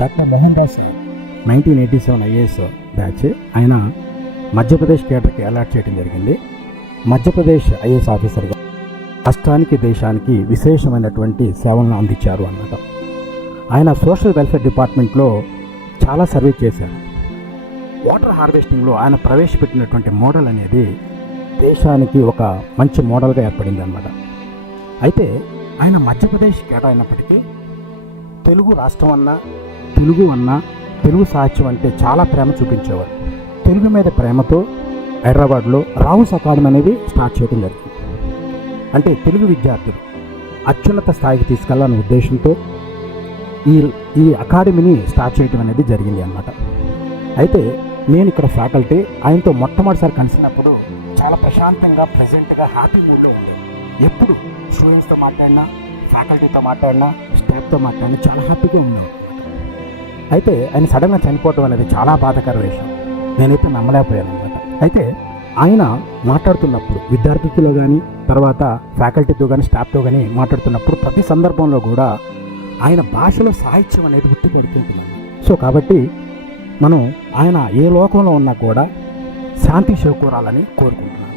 Doctor Mohan Rao sir 1987 IAS batch. ఆయన Madhya Pradesh కేటర్కి allot చేయడం జరిగింది. మధ్యప్రదేశ్ ఐఏఎస్ ఆఫీసర్గా రాష్ట్రానికి దేశానికి విశేషమైనటువంటి సేవలను అందించారు అన్నమాట. ఆయన సోషల్ వెల్ఫేర్ డిపార్ట్మెంట్లో చాలా సర్వీస్ చేశారు. వాటర్ హార్వెస్టింగ్లో ఆయన ప్రవేశపెట్టినటువంటి మోడల్ అనేది దేశానికి ఒక మంచి మోడల్గా ఏర్పడింది అన్నమాట. అయితే ఆయన మధ్యప్రదేశ్ కేటాయినప్పటికీ తెలుగు రాష్ట్రం అన్నా, తెలుగు సాహిత్యం అంటే చాలా ప్రేమ చూపించేవారు. తెలుగు మీద ప్రేమతో హైదరాబాద్లో రావుస్ అకాడమీ అనేది స్టార్ట్ చేయడం జరిగింది. అంటే తెలుగు విద్యార్థులు అత్యున్నత స్థాయికి తీసుకెళ్లాలనే ఉద్దేశంతో ఈ అకాడమీని స్టార్ట్ చేయడం అనేది జరిగింది అన్నమాట. అయితే నేను ఇక్కడ ఫ్యాకల్టీ ఆయనతో మొట్టమొదటిసారి కలిసినప్పుడు చాలా ప్రశాంతంగా, ప్లెజెంట్గా, హ్యాపీ మూడ్లో ఉంది. ఎప్పుడు స్టూడెంట్స్తో మాట్లాడినా, ఫ్యాకల్టీతో మాట్లాడినా, స్టాఫ్తో మాట్లాడినా చాలా హ్యాపీగా ఉన్నాం. అయితే ఆయన సడన్గా చనిపోవడం అనేది చాలా బాధాకర విషయం. నేనైతే నమ్మలేకపోయాను అనమాట. అయితే ఆయన మాట్లాడుతున్నప్పుడు విద్యార్థులతో కానీ, తర్వాత ఫ్యాకల్టీతో కానీ, స్టాఫ్తో కానీ మాట్లాడుతున్నప్పుడు ప్రతి సందర్భంలో కూడా ఆయన భాషలో సాహిత్యం అనేది గుర్తుపడుతుంటుంది. సో కాబట్టి మనం ఆయన ఏ లోకంలో ఉన్నా కూడా శాంతి చేకూరాలని కోరుకుంటున్నాం.